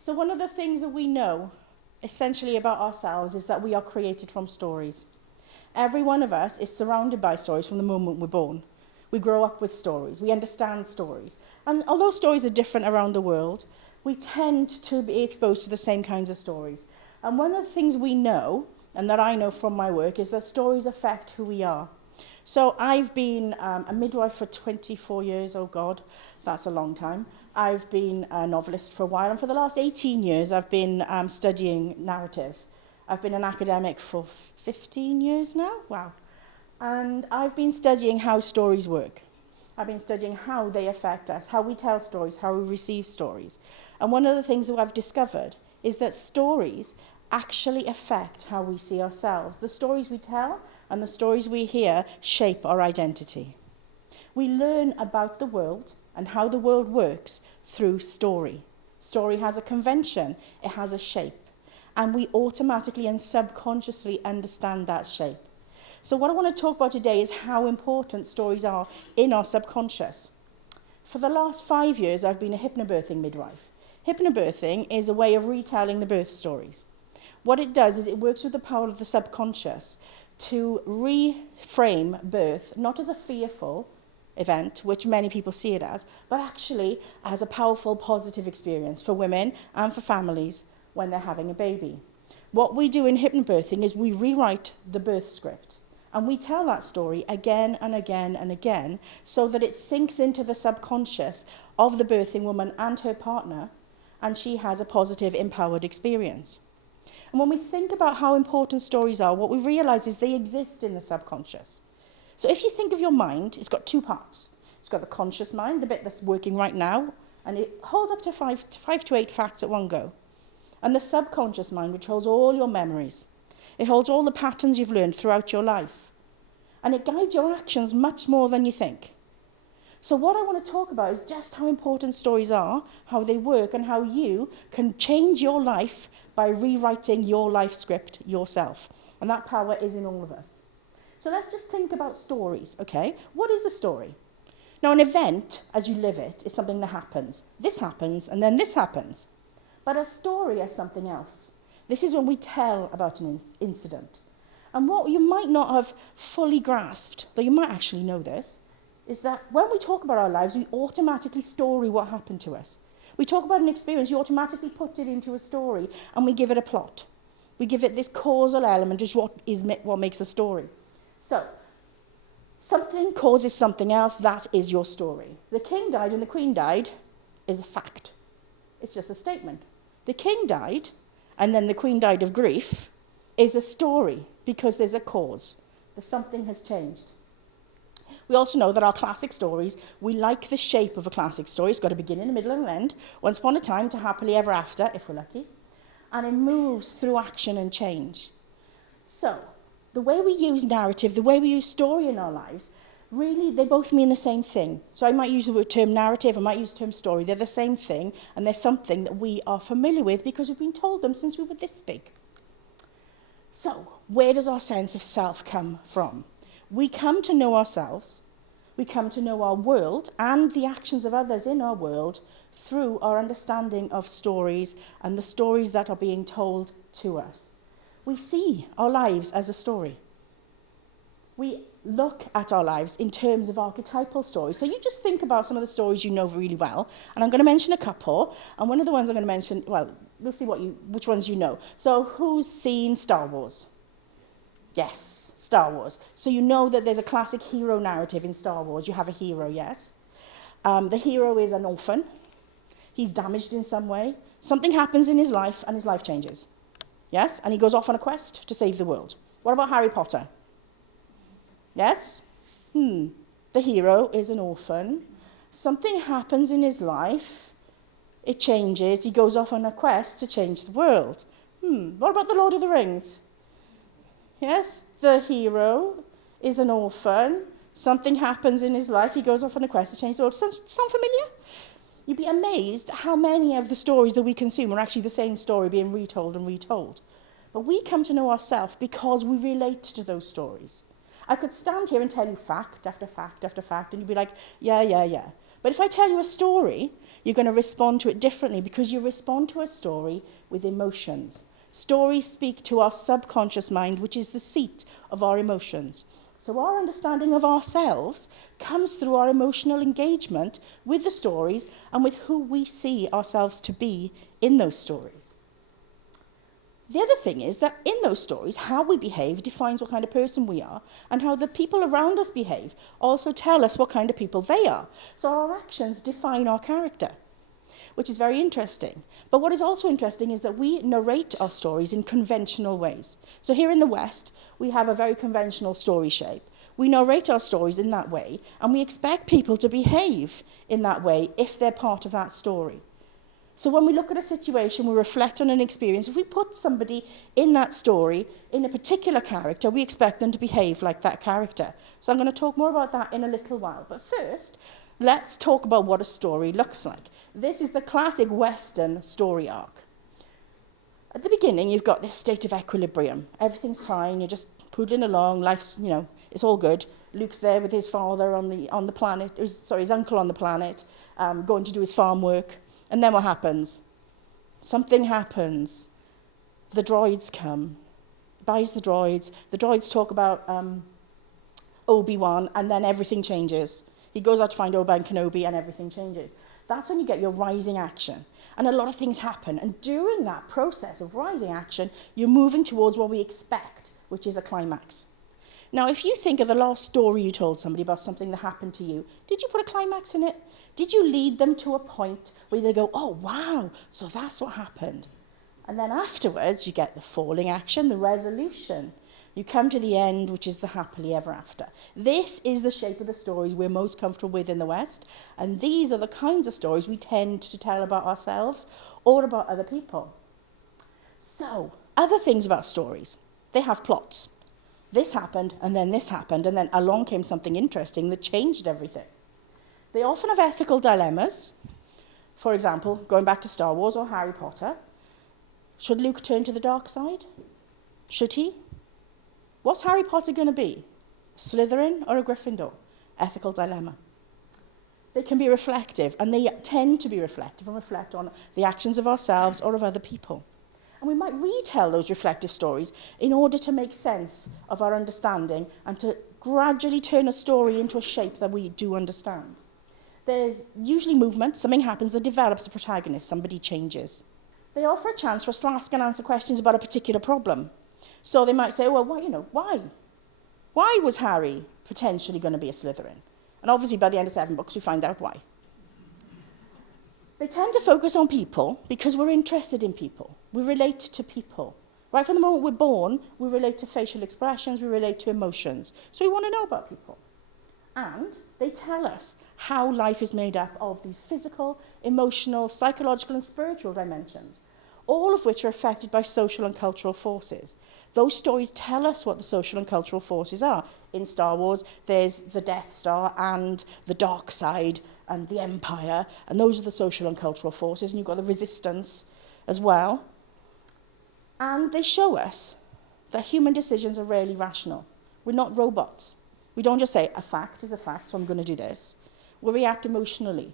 So one of the things that we know essentially about ourselves is that we are created from stories. Every one of us is surrounded by stories from the moment we're born. We grow up with stories. We understand stories. And although stories are different around the world, we tend to be exposed to the same kinds of stories. And one of the things we know, and that I know from my work, is that stories affect who we are. So I've been a midwife for 24 years. Oh God, that's a long time. I've been a novelist for a while, and for the last 18 years I've been studying narrative. I've been an academic for 15 years now. Wow. And I've been studying how stories work. I've been studying how they affect us, how we tell stories, how we receive stories. And one of the things that I've discovered is that stories actually affect how we see ourselves. The stories we tell and the stories we hear shape our identity. We learn about the world and how the world works through story. Story has a convention, it has a shape, and we automatically and subconsciously understand that shape. So what I want to talk about today is how important stories are in our subconscious. For the last 5 years, I've been a hypnobirthing midwife. Hypnobirthing is a way of retelling the birth stories. What it does is it works with the power of the subconscious to reframe birth, not as a fearful event, which many people see it as, but actually as a powerful, positive experience for women and for families when they're having a baby. What we do in hypnobirthing is we rewrite the birth script. And we tell that story again and again and again so that it sinks into the subconscious of the birthing woman and her partner, and she has a positive, empowered experience. And when we think about how important stories are, what we realize is they exist in the subconscious. So if you think of your mind, it's got two parts. It's got the conscious mind, the bit that's working right now, and it holds up to five to eight facts at one go. And the subconscious mind, which holds all your memories. It holds all the patterns you've learned throughout your life. And it guides your actions much more than you think. So what I want to talk about is just how important stories are, how they work, and how you can change your life by rewriting your life script yourself. And that power is in all of us. So let's just think about stories, okay? What is a story? Now, an event, as you live it, is something that happens. This happens, and then this happens. But a story is something else. This is when we tell about an incident. And what you might not have fully grasped, though you might actually know this, is that when we talk about our lives, we automatically story what happened to us. We talk about an experience, you automatically put it into a story, and we give it a plot. We give it this causal element, which is what makes a story. So, something causes something else, that is your story. The king died and the queen died is a fact. It's just a statement. The king died, and then the queen died of grief, is a story because there's a cause. That something has changed. We also know that our classic stories, we like the shape of a classic story. It's got a beginning, a middle, and an end. Once upon a time to happily ever after, if we're lucky. And it moves through action and change. So, the way we use narrative, the way we use story in our lives, really, they both mean the same thing. So I might use the word term narrative, I might use the term story. They're the same thing, and they're something that we are familiar with because we've been told them since we were this big. So, where does our sense of self come from? We come to know ourselves, we come to know our world and the actions of others in our world through our understanding of stories and the stories that are being told to us. We see our lives as a story. We look at our lives in terms of archetypal stories. So you just think about some of the stories you know really well, and I'm going to mention a couple, and one of the ones I'm going to mention, well, we'll see which ones you know. So who's seen Star Wars? Yes, Star Wars. So you know that there's a classic hero narrative in Star Wars. You have a hero, yes. The hero is an orphan. He's damaged in some way. Something happens in his life, and his life changes. Yes? And he goes off on a quest to save the world. What about Harry Potter? Yes? The hero is an orphan. Something happens in his life. It changes. He goes off on a quest to change the world. What about the Lord of the Rings? Yes? The hero is an orphan. Something happens in his life. He goes off on a quest to change the world. Sound familiar? You'd be amazed how many of the stories that we consume are actually the same story being retold and retold. But we come to know ourselves because we relate to those stories. I could stand here and tell you fact after fact after fact, and you'd be like, yeah. But if I tell you a story, you're going to respond to it differently because you respond to a story with emotions. Stories speak to our subconscious mind, which is the seat of our emotions. So our understanding of ourselves comes through our emotional engagement with the stories and with who we see ourselves to be in those stories. The other thing is that in those stories, how we behave defines what kind of person we are, and how the people around us behave also tell us what kind of people they are. So our actions define our character, which is very interesting. But what is also interesting is that we narrate our stories in conventional ways. So here in the West, we have a very conventional story shape. We narrate our stories in that way, and we expect people to behave in that way if they're part of that story. So when we look at a situation, we reflect on an experience. If we put somebody in that story, in a particular character, we expect them to behave like that character. So I'm going to talk more about that in a little while. But first, let's talk about what a story looks like. This is the classic Western story arc. At the beginning, you've got this state of equilibrium. Everything's fine. You're just poodling along. Life's, it's all good. Luke's there with his father on the planet. His uncle on the planet, going to do his farm work. And then what happens? Something happens. The droids come. Buys the droids. The droids talk about Obi-Wan, and then everything changes. He goes out to find Obi-Wan Kenobi, and everything changes. That's when you get your rising action. And a lot of things happen. And during that process of rising action, you're moving towards what we expect, which is a climax. Now, if you think of the last story you told somebody about something that happened to you, did you put a climax in it? Did you lead them to a point where they go, oh, wow, so that's what happened? And then afterwards, you get the falling action, the resolution. You come to the end, which is the happily ever after. This is the shape of the stories we're most comfortable with in the West, and these are the kinds of stories we tend to tell about ourselves or about other people. So, other things about stories. They have plots. This happened, and then along came something interesting that changed everything. They often have ethical dilemmas. For example, going back to Star Wars or Harry Potter, should Luke turn to the dark side? Should he? What's Harry Potter going to be? A Slytherin or a Gryffindor? Ethical dilemma. They can be reflective, and they tend to be reflective and reflect on the actions of ourselves or of other people. And we might retell those reflective stories in order to make sense of our understanding and to gradually turn a story into a shape that we do understand. There's usually movement, something happens that develops a protagonist, somebody changes. They offer a chance for us to ask and answer questions about a particular problem. So they might say, well, why? Why was Harry potentially going to be a Slytherin? And obviously by the end of 7 books, we find out why. They tend to focus on people because we're interested in people. We relate to people. Right from the moment we're born, we relate to facial expressions, we relate to emotions. So we want to know about people. And they tell us how life is made up of these physical, emotional, psychological, and spiritual dimensions, all of which are affected by social and cultural forces. Those stories tell us what the social and cultural forces are. In Star Wars, there's the Death Star and the dark side and the Empire, and those are the social and cultural forces, and you've got the resistance as well. And they show us that human decisions are rarely rational. We're not robots. We don't just say, a fact is a fact, so I'm going to do this. We react emotionally.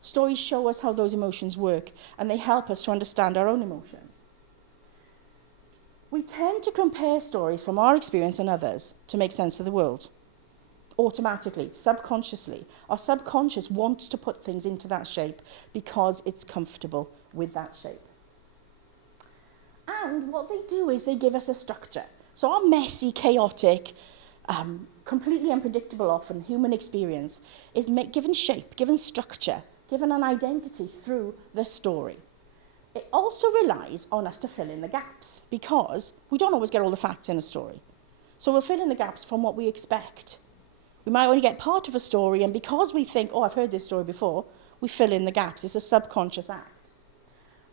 Stories show us how those emotions work, and they help us to understand our own emotions. We tend to compare stories from our experience and others to make sense of the world. Automatically, subconsciously. Our subconscious wants to put things into that shape because it's comfortable with that shape. And what they do is they give us a structure. So our messy, chaotic, completely unpredictable often human experience is given shape, given structure, given an identity through the story. It also relies on us to fill in the gaps because we don't always get all the facts in a story. So we'll fill in the gaps from what we expect. We might only get part of a story, and because we think, oh, I've heard this story before, we fill in the gaps. It's a subconscious act.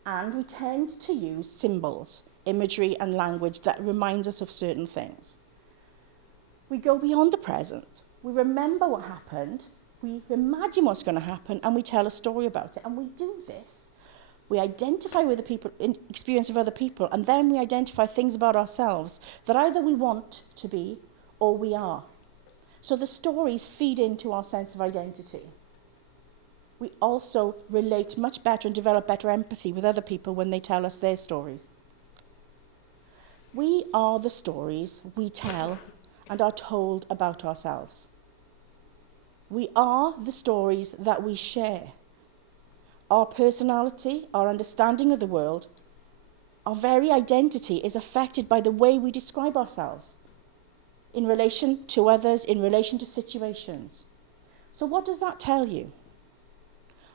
And we tend to use symbols, imagery, and language that reminds us of certain things. We go beyond the present. We remember what happened, we imagine what's going to happen, and we tell a story about it. And we do this. We identify with the experience of other people, and then we identify things about ourselves that either we want to be or we are. So the stories feed into our sense of identity. we also relate much better and develop better empathy with other people when they tell us their stories. We are the stories we tell and are told about ourselves. We are the stories that we share. Our personality, our understanding of the world, our very identity is affected by the way we describe ourselves in relation to others, in relation to situations. So what does that tell you?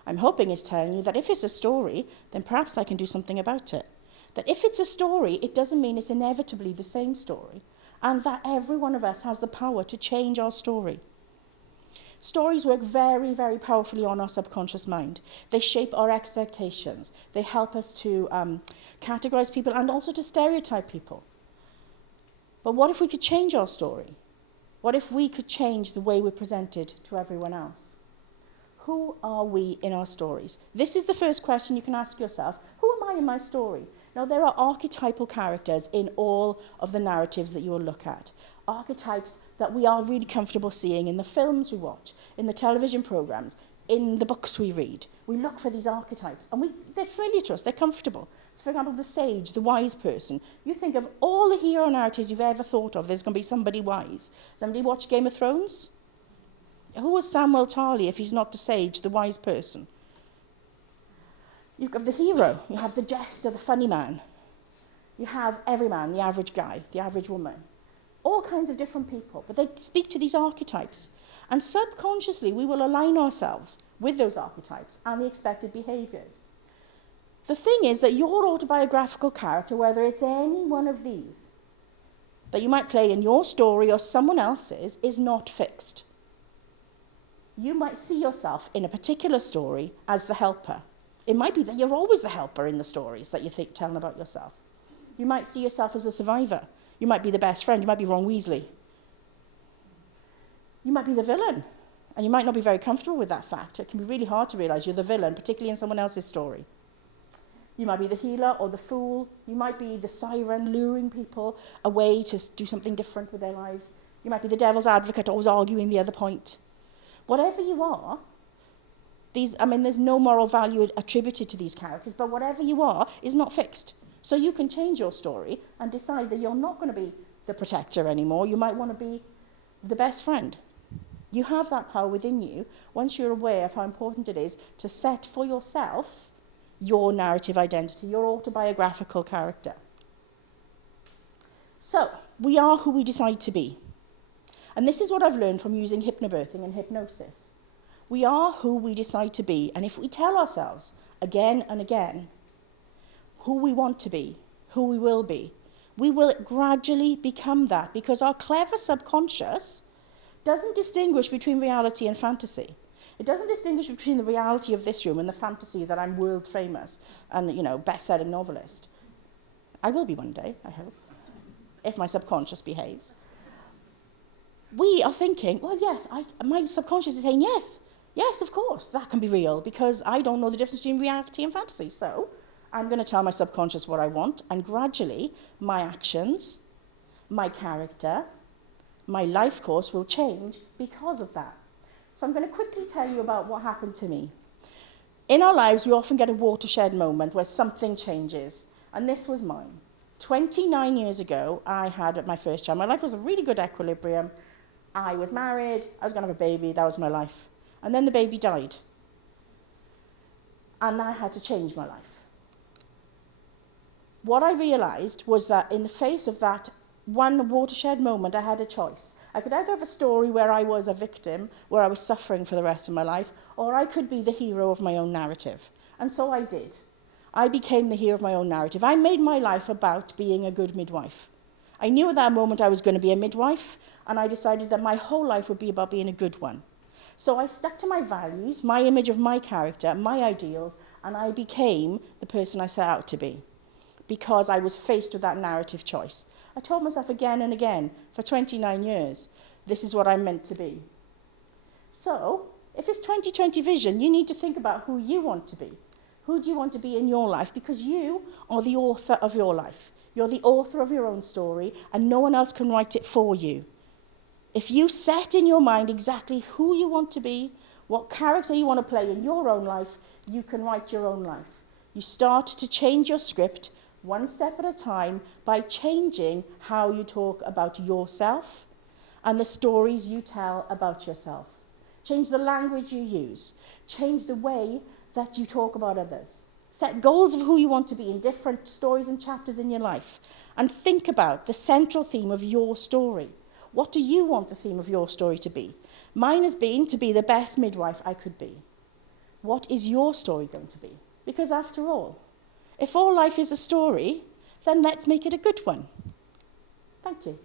I'm hoping it's telling you that if it's a story, then perhaps I can do something about it. That if it's a story, it doesn't mean it's inevitably the same story, and that every one of us has the power to change our story. Stories work very, very powerfully on our subconscious mind. They shape our expectations. They help us to categorize people and also to stereotype people. But what if we could change our story? What if we could change the way we're presented to everyone else? Who are we in our stories? This is the first question you can ask yourself. Who am I in my story? Now, there are archetypal characters in all of the narratives that you will look at. Archetypes that we are really comfortable seeing in the films we watch, in the television programs, in the books we read. We look for these archetypes, and they're familiar to us, they're comfortable. So, for example, the sage, the wise person. You think of all the hero narratives you've ever thought of, there's going to be somebody wise. Somebody watch Game of Thrones? Who was Samwell Tarly if he's not the sage, the wise person? You've got the hero, you have the jester, the funny man. You have every man, the average guy, the average woman. All kinds of different people, but they speak to these archetypes. And subconsciously, we will align ourselves with those archetypes and the expected behaviours. The thing is that your autobiographical character, whether it's any one of these, that you might play in your story or someone else's, is not fixed. You might see yourself in a particular story as the helper. It might be that you're always the helper in the stories that you think telling about yourself. You might see yourself as a survivor. You might be the best friend. You might be Ron Weasley. You might be the villain. And you might not be very comfortable with that fact. It can be really hard to realize you're the villain, particularly in someone else's story. You might be the healer or the fool. You might be the siren luring people away to do something different with their lives. You might be the devil's advocate, always arguing the other point. Whatever you are, there's no moral value attributed to these characters, but whatever you are is not fixed. So you can change your story and decide that you're not going to be the protector anymore. You might want to be the best friend. You have that power within you once you're aware of how important it is to set for yourself your narrative identity, your autobiographical character. So, we are who we decide to be. And this is what I've learned from using hypnobirthing and hypnosis. We are who we decide to be, and if we tell ourselves again and again who we want to be, who we will be, we will gradually become that, because our clever subconscious doesn't distinguish between reality and fantasy. It doesn't distinguish between the reality of this room and the fantasy that I'm world famous and, best-selling novelist. I will be one day, I hope, if my subconscious behaves. We are thinking, well, yes, my subconscious is saying, yes, of course, that can be real, because I don't know the difference between reality and fantasy. So I'm going to tell my subconscious what I want, and gradually my actions, my character, my life course will change because of that. So I'm going to quickly tell you about what happened to me. In our lives, we often get a watershed moment where something changes, and this was mine. 29 years ago, I had my first child. My life was a really good equilibrium. I was married, I was going to have a baby, that was my life. And then the baby died. And I had to change my life. What I realized was that in the face of that one watershed moment, I had a choice. I could either have a story where I was a victim, where I was suffering for the rest of my life, or I could be the hero of my own narrative. And so I did. I became the hero of my own narrative. I made my life about being a good midwife. I knew at that moment I was going to be a midwife, and I decided that my whole life would be about being a good one. So I stuck to my values, my image of my character, my ideals, and I became the person I set out to be, because I was faced with that narrative choice. I told myself again and again, for 29 years, this is what I'm meant to be. So, if it's 2020 vision, you need to think about who you want to be. Who do you want to be in your life? Because you are the author of your life. You're the author of your own story, and no one else can write it for you. If you set in your mind exactly who you want to be, What character you want to play in your own life, you can write your own life. You start to change your script one step at a time by changing how you talk about yourself and the stories you tell about yourself. Change the language you use. Change the way that you talk about others. Set goals of who you want to be in different stories and chapters in your life. And think about the central theme of your story. What do you want the theme of your story to be? Mine has been to be the best midwife I could be. What is your story going to be? Because after all, if all life is a story, then let's make it a good one. Thank you.